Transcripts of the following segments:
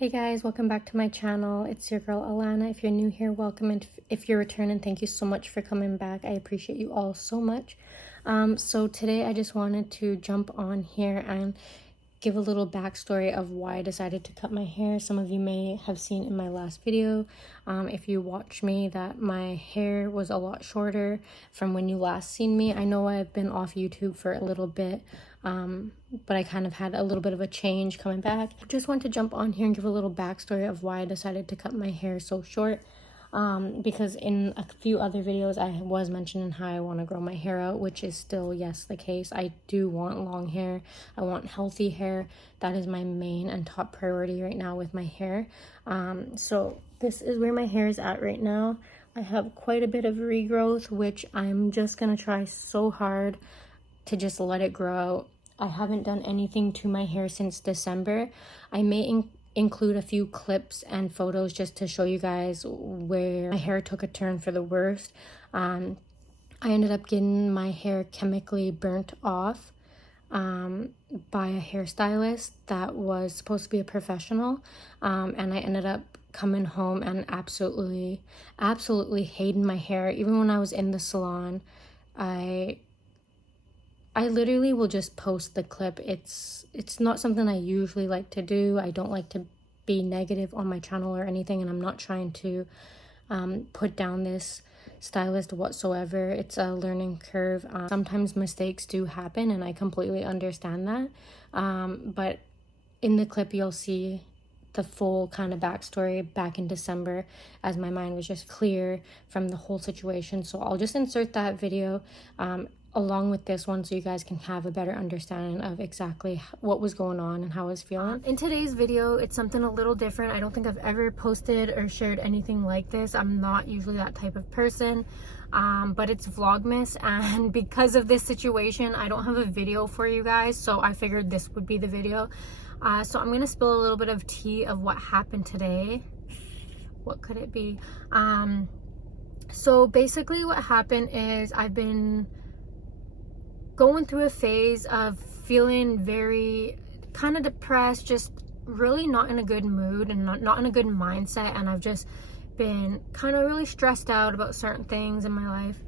Hey guys, welcome back to my channel. It's your girl Alana. If you're new here, welcome, and if you're returning, thank you so much for coming back. I appreciate you all so much. So today I just wanted to jump on here and give a little backstory of why I decided to cut my hair. Some of you may have seen in my last video, if you watch me, that my hair was a lot shorter from when you last seen me. I know I've been off YouTube for a little bit, but I kind of had a little bit of a change coming back. Just want to jump on here and give a little backstory of why I decided to cut my hair so short. Because in a few other videos I was mentioning how I want to grow my hair out, which is still, yes, the case. I do want long hair. I want healthy hair. That is my main and top priority right now with my hair. So this is where my hair is at right now. I have quite a bit of regrowth, which I'm just gonna try so hard to just let it grow out. I haven't done anything to my hair since December. I may include a few clips and photos just to show you guys where my hair took a turn for the worst. I ended up getting my hair chemically burnt off by a hairstylist that was supposed to be a professional, and I ended up coming home and absolutely hating my hair. Even when I was in the salon, I literally will just post the clip. It's not something I usually like to do. I don't like to be negative on my channel or anything, and I'm not trying to put down this stylist whatsoever. It's a learning curve. Sometimes mistakes do happen, and I completely understand that. But in the clip, you'll see the full kind of backstory back in December, as my mind was just clear from the whole situation. So I'll just insert that video along with this one so you guys can have a better understanding of exactly what was going on and how I was feeling. In today's video, it's something a little different. I don't think I've ever posted or shared anything like this. I'm not usually that type of person, but it's Vlogmas, and because of this situation, I don't have a video for you guys, so I figured this would be the video. So I'm gonna spill a little bit of tea of what happened today. What could it be? So basically what happened is I've been going through a phase of feeling very kind of depressed, just really not in a good mood and not in a good mindset, and I've just been kind of really stressed out about certain things in my life.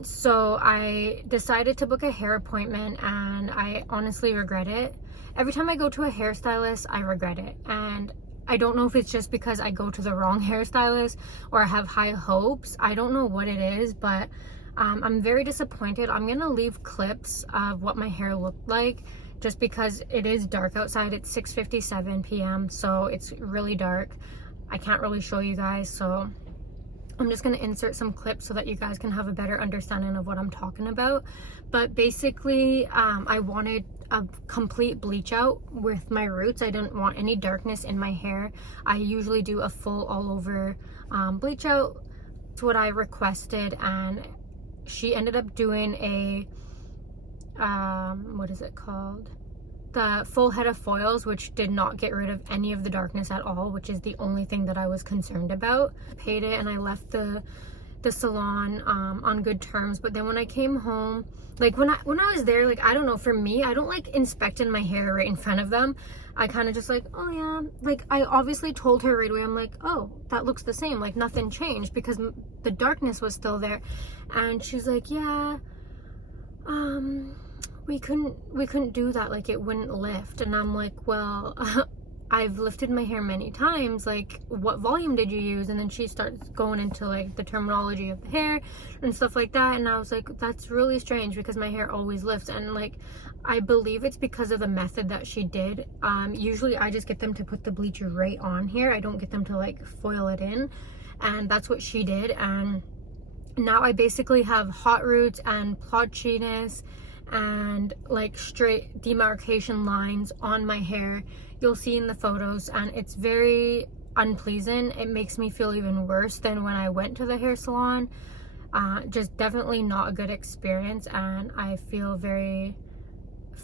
So I decided to book a hair appointment, and I honestly regret it. Every time I go to a hairstylist, I regret it, and I don't know if it's just because I go to the wrong hairstylist or I have high hopes. I don't know what it is, but I'm very disappointed. I'm gonna leave clips of what my hair looked like, just because it is dark outside. It's 6:57 p.m. so it's really dark. I can't really show you guys, so I'm just gonna insert some clips so that you guys can have a better understanding of what I'm talking about. But basically, I wanted a complete bleach out with my roots. I didn't want any darkness in my hair. I usually do a full all over bleach out. It's what I requested, and she ended up doing a what is it called, the full head of foils, which did not get rid of any of the darkness at all, which is the only thing that I was concerned about. I paid it and I left the salon on good terms. But then when I came home, like when I was there, like, I don't know, for me, I don't like inspecting my hair right in front of them. I kind of just like, oh yeah, like I obviously told her right away, I'm like, oh, that looks the same, like nothing changed, because the darkness was still there. And she's like, yeah, we couldn't do that, like it wouldn't lift. And I'm like, well, I've lifted my hair many times, like what volume did you use? And then she starts going into like the terminology of the hair and stuff like that, and I was like, that's really strange because my hair always lifts. And like, I believe it's because of the method that she did. Usually I just get them to put the bleach right on here. I don't get them to like foil it in, and that's what she did. And now I basically have hot roots and blotchiness and like straight demarcation lines on my hair. You'll see in the photos, and it's very unpleasing. It makes me feel even worse than when I went to the hair salon. Just definitely not a good experience, and I feel very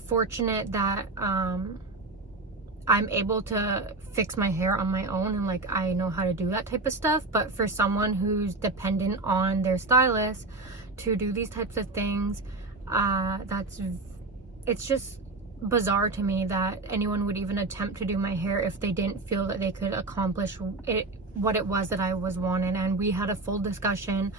fortunate that I'm able to fix my hair on my own, and like I know how to do that type of stuff. But for someone who's dependent on their stylist to do these types of things, it's just bizarre to me that anyone would even attempt to do my hair if they didn't feel that they could accomplish what it was that I was wanting. And we had a full discussion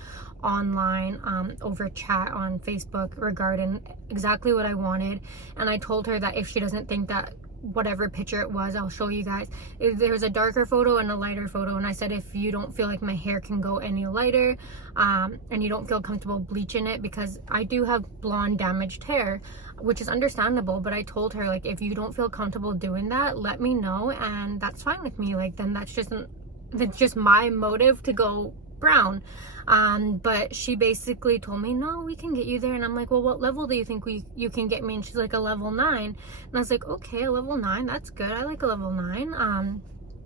online over chat on Facebook regarding exactly what I wanted. And I told her that if she doesn't think that whatever picture it was, I'll show you guys, there was a darker photo and a lighter photo, and I said if you don't feel like my hair can go any lighter and you don't feel comfortable bleaching it, because I do have blonde damaged hair, which is understandable, but I told her, like, if you don't feel comfortable doing that, let me know, and that's fine with me. Like, then that's just my motive to go brown. But she basically told me, no, we can get you there. And I'm like, well, what level do you think you can get me? And she's like, a level 9. And I was like, okay, a level 9, that's good. I like a level 9.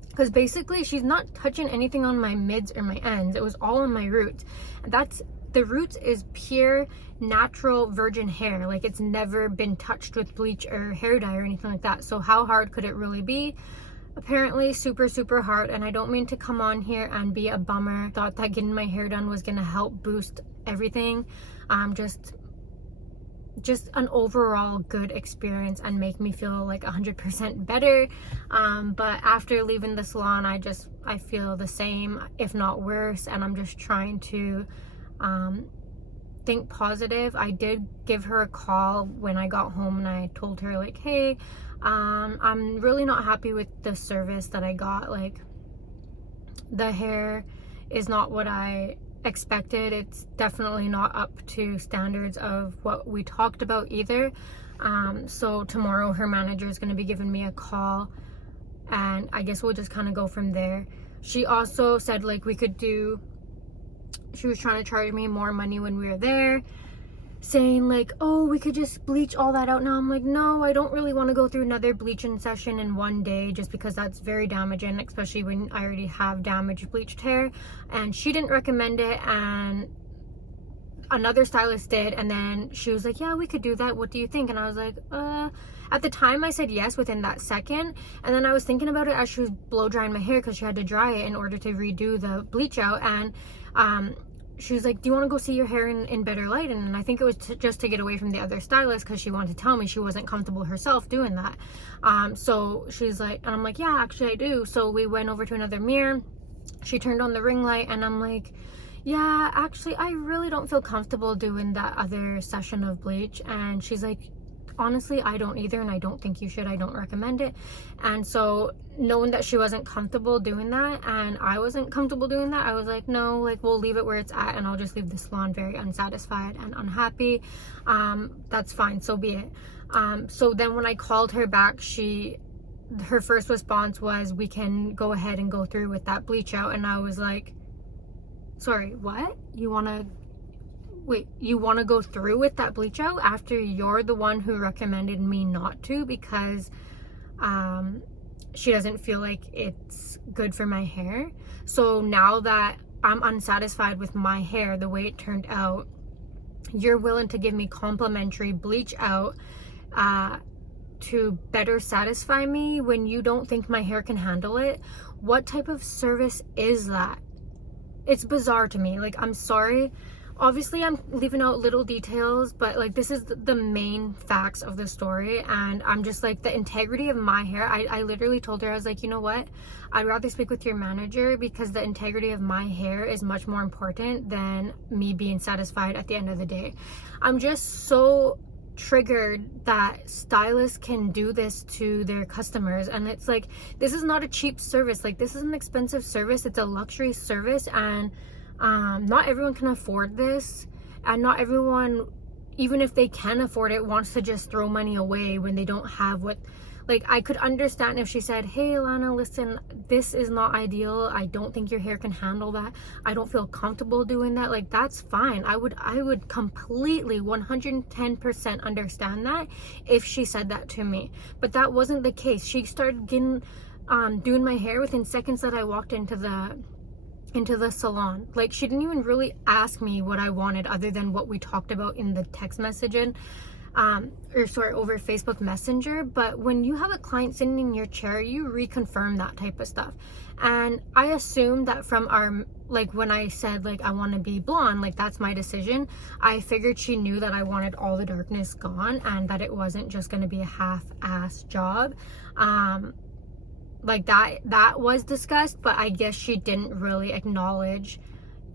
Because basically she's not touching anything on my mids or my ends. It was all on my roots. The roots is pure natural virgin hair. Like, it's never been touched with bleach or hair dye or anything like that. So how hard could it really be? Apparently super, super hard. And I don't mean to come on here and be a bummer. Thought that getting my hair done was gonna help boost everything. Just an overall good experience and make me feel like 100% better. But after leaving the salon, I feel the same, if not worse. And I'm just trying to think positive. I did give her a call when I got home, and I told her, like, hey, I'm really not happy with the service that I got. Like, the hair is not what I expected. It's definitely not up to standards of what we talked about either. So tomorrow her manager is going to be giving me a call, and I guess we'll just kind of go from there. She also said, like, she was trying to charge me more money when we were there, saying, like, oh, we could just bleach all that out now. I'm like, no, I don't really want to go through another bleaching session in one day, just because that's very damaging, especially when I already have damaged bleached hair. And she didn't recommend it, and another stylist did. And then she was like, yeah, we could do that, what do you think? And I was like, at the time I said yes within that second, and then I was thinking about it as she was blow drying my hair, because she had to dry it in order to redo the bleach out. And she was like, do you want to go see your hair in better light? And I think it was just to get away from the other stylist, because she wanted to tell me she wasn't comfortable herself doing that. So she's like, and I'm like, yeah, actually I do. So we went over to another mirror. She turned on the ring light, and I'm like, yeah, actually I really don't feel comfortable doing that other session of bleach. And she's like, honestly, I don't either, and I don't think you should. I don't recommend it. And so, knowing that she wasn't comfortable doing that and I wasn't comfortable doing that, I was like, no, like, we'll leave it where it's at, and I'll just leave the salon very unsatisfied and unhappy. That's fine, so be it. So then when I called her back, her first response was, we can go ahead and go through with that bleach out. And I was like, sorry, what? You want to go through with that bleach out after you're the one who recommended me not to, because she doesn't feel like it's good for my hair? So now that I'm unsatisfied with my hair the way it turned out, you're willing to give me complimentary bleach out to better satisfy me when you don't think my hair can handle it? What type of service is that? It's bizarre to me. Like, I'm sorry. Obviously I'm leaving out little details, but like, this is the main facts of the story. And I'm just like, the integrity of my hair, I literally told her, I was like, you know what, I'd rather speak with your manager, because the integrity of my hair is much more important than me being satisfied at the end of the day. I'm just so triggered that stylists can do this to their customers. And it's like, this is not a cheap service. Like, this is an expensive service. It's a luxury service, and not everyone can afford this, and not everyone, even if they can afford it, wants to just throw money away when they don't have what, like, I could understand if she said, hey Alana, listen, this is not ideal, I don't think your hair can handle that, I don't feel comfortable doing that. Like, that's fine. I would completely 110% understand that if she said that to me. But that wasn't the case. She started getting doing my hair within seconds that I walked into the salon. Like, she didn't even really ask me what I wanted other than what we talked about in the text messaging. or sorry, over Facebook Messenger. But when you have a client sitting in your chair, you reconfirm that type of stuff. And I assumed that from our, like when I said like I want to be blonde, like that's my decision, I figured she knew that I wanted all the darkness gone and that it wasn't just going to be a half-ass job. Like that was discussed, but I guess she didn't really acknowledge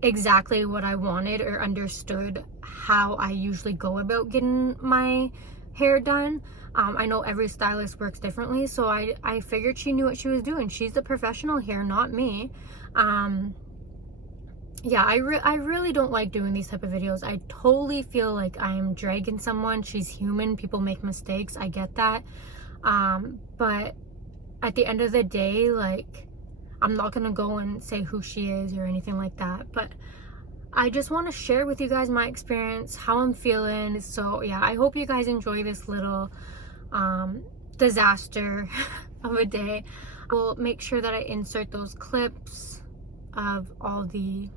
exactly what I wanted or understood how I usually go about getting my hair done. I know every stylist works differently, so I figured she knew what she was doing. She's the professional here, not me. Yeah, I really don't like doing these type of videos. I totally feel like I'm dragging someone. She's human. People make mistakes. I get that. But at the end of the day, like, I'm not gonna go and say who she is or anything like that, but I just want to share with you guys my experience, how I'm feeling. So yeah, I hope you guys enjoy this little disaster of a day. We'll make sure that I insert those clips of all the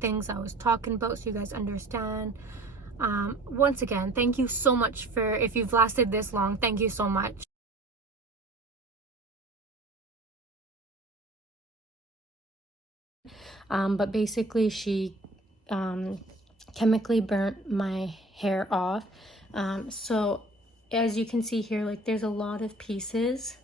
things I was talking about so you guys understand. Once again, thank you so much for, if you've lasted this long, thank you so much. But basically she chemically burnt my hair off. So as you can see here, like there's a lot of pieces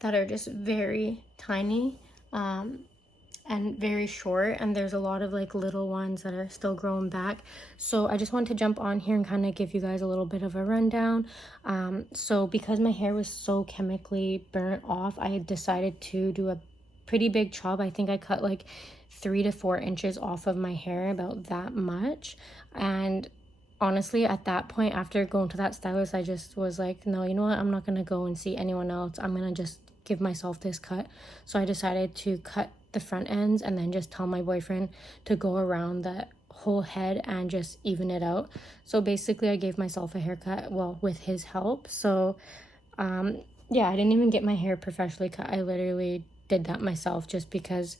that are just very tiny and very short, and there's a lot of like little ones that are still growing back. So I just wanted to jump on here and kind of give you guys a little bit of a rundown. So because my hair was so chemically burnt off, I had decided to do a pretty big chop. I think I cut like 3 to 4 inches off of my hair, about that much. And honestly, at that point, after going to that stylist, I just was like, no, you know what, I'm not gonna go and see anyone else. I'm gonna just give myself this cut. So I decided to cut the front ends and then just tell my boyfriend to go around the whole head and just even it out. So basically I gave myself a haircut, well, with his help. So yeah, I didn't even get my hair professionally cut. I literally did that myself just because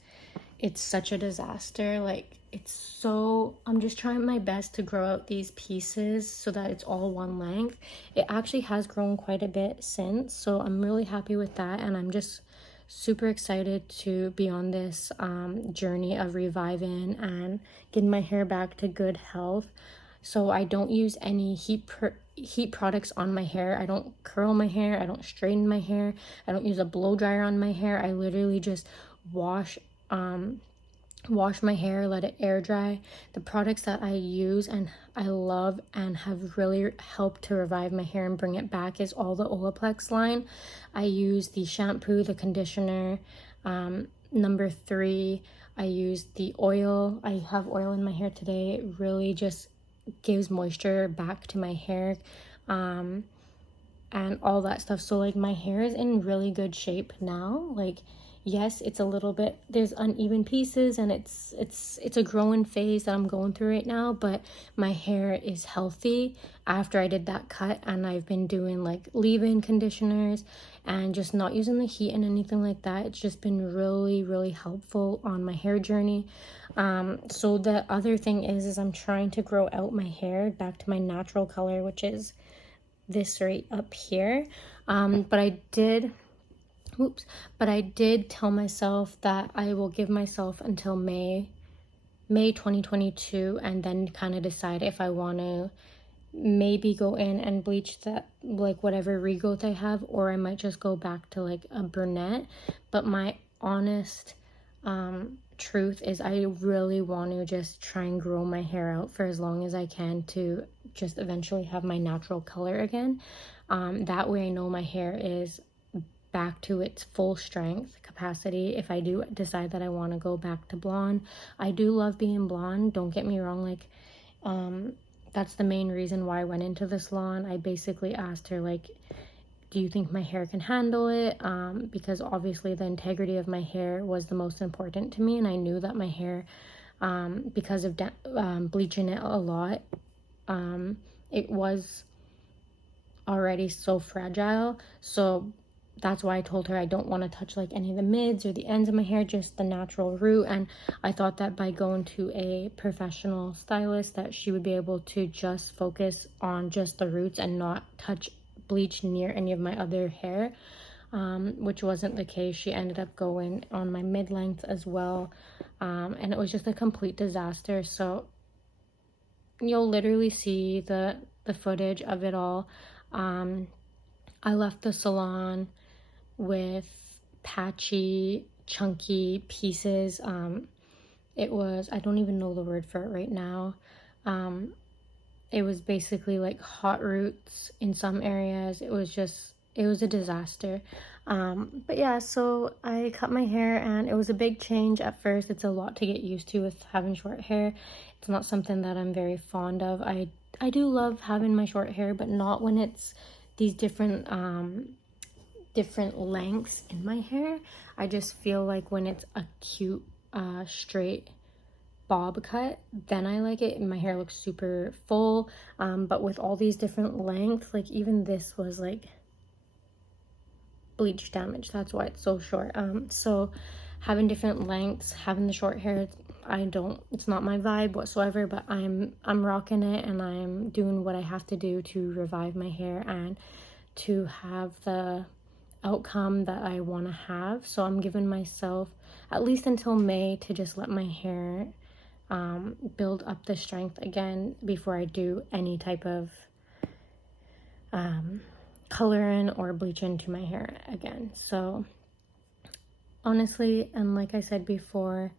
it's such a disaster. Like, it's so, I'm just trying my best to grow out these pieces so that it's all one length. It actually has grown quite a bit since, so I'm really happy with that, and I'm just super excited to be on this journey of reviving and getting my hair back to good health. So I don't use any heat products on my hair. I don't curl my hair. I don't straighten my hair. I don't use a blow dryer on my hair. I literally just wash my hair, let it air dry. The products that I use and I love and have really helped to revive my hair and bring it back is all the Olaplex line. I use the shampoo, the conditioner, number 3. I use the oil. I have oil in my hair today. It really just gives moisture back to my hair, and all that stuff. So like my hair is in really good shape now. Like, yes, it's a little bit, there's uneven pieces, and it's a growing phase that I'm going through right now, but my hair is healthy after I did that cut. And I've been doing like leave-in conditioners and just not using the heat and anything like that. It's just been really, really helpful on my hair journey. So the other thing is I'm trying to grow out my hair back to my natural color, which is this right up here. But I did tell myself that I will give myself until May 2022, and then kind of decide if I want to maybe go in and bleach that, like whatever regrowth I have, or I might just go back to like a brunette. But my honest truth is I really want to just try and grow my hair out for as long as I can to just eventually have my natural color again. That way I know my hair is back to its full strength capacity if I do decide that I want to go back to blonde. I do love being blonde, don't get me wrong. Like, that's the main reason why I went into the salon. I basically asked her, like, do you think my hair can handle it? Because obviously the integrity of my hair was the most important to me, and I knew that my hair, because of bleaching it a lot, it was already so fragile. So that's why I told her I don't want to touch like any of the mids or the ends of my hair, just the natural root. And I thought that by going to a professional stylist that she would be able to just focus on just the roots and not touch bleach near any of my other hair, which wasn't the case. She ended up going on my mid length as well, and it was just a complete disaster. So you'll literally see the footage of it all. I left the salon with patchy, chunky pieces. It was, I don't even know the word for it right now. It was basically like hot roots in some areas. It was a disaster. But yeah, so I cut my hair and it was a big change at first. It's a lot to get used to with having short hair. It's not something that I'm very fond of. I do love having my short hair, but not when it's these different lengths in my hair. I just feel like when it's a cute straight bob cut, then I like it and my hair looks super full. But with all these different lengths, like even this was like bleach damage, that's why it's so short. So having different lengths, having the short hair, it's not my vibe whatsoever, but I'm rocking it and I'm doing what I have to do to revive my hair and to have the outcome that I want to have. So I'm giving myself at least until May to just let my hair build up the strength again before I do any type of coloring or bleaching to my hair again. So honestly, and like I said before,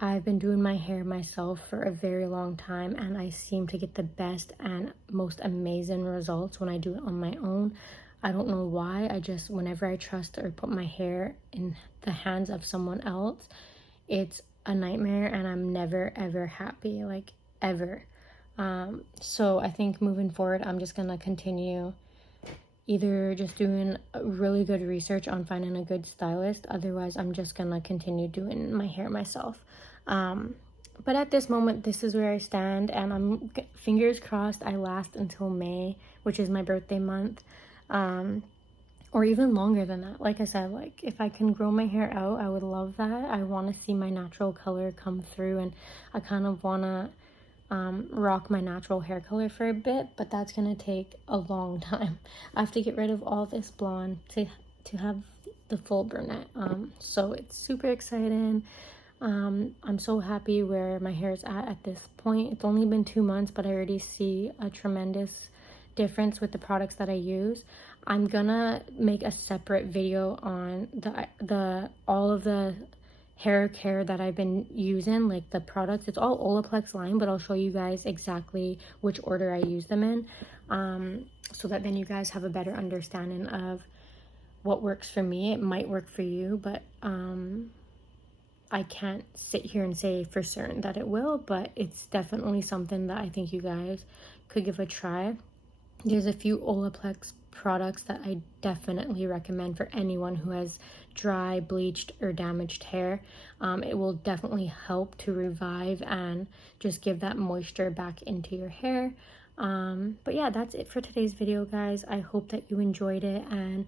I've been doing my hair myself for a very long time and I seem to get the best and most amazing results when I do it on my own. I don't know why. Whenever I trust or put my hair in the hands of someone else, it's a nightmare and I'm never ever happy, like ever. So I think moving forward, I'm just gonna continue either just doing really good research on finding a good stylist. Otherwise, I'm just gonna continue doing my hair myself. But at this moment, this is where I stand, and I'm fingers crossed I last until May, which is my birthday month. Or even longer than that. Like I said, like if I can grow my hair out, I would love that. I want to see my natural color come through, and I kind of want to rock my natural hair color for a bit, but that's gonna take a long time. I have to get rid of all this blonde to have the full brunette. So it's super exciting. I'm so happy where my hair is at this point. It's only been 2 months, but I already see a tremendous difference with the products that I use. I'm gonna make a separate video on the all of the hair care that I've been using, like the products. It's all Olaplex line, but I'll show you guys exactly which order I use them in, so that then you guys have a better understanding of what works for me. It might work for you, but I can't sit here and say for certain that it will, but it's definitely something that I think you guys could give a try. There's a few Olaplex products that I definitely recommend for anyone who has dry, bleached, or damaged hair. It will definitely help to revive and just give that moisture back into your hair. But yeah, that's it for today's video, guys. I hope that you enjoyed it, and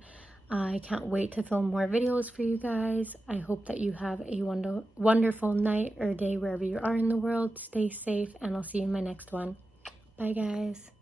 I can't wait to film more videos for you guys. I hope that you have a wonderful night or day wherever you are in the world. Stay safe, and I'll see you in my next one. Bye, guys.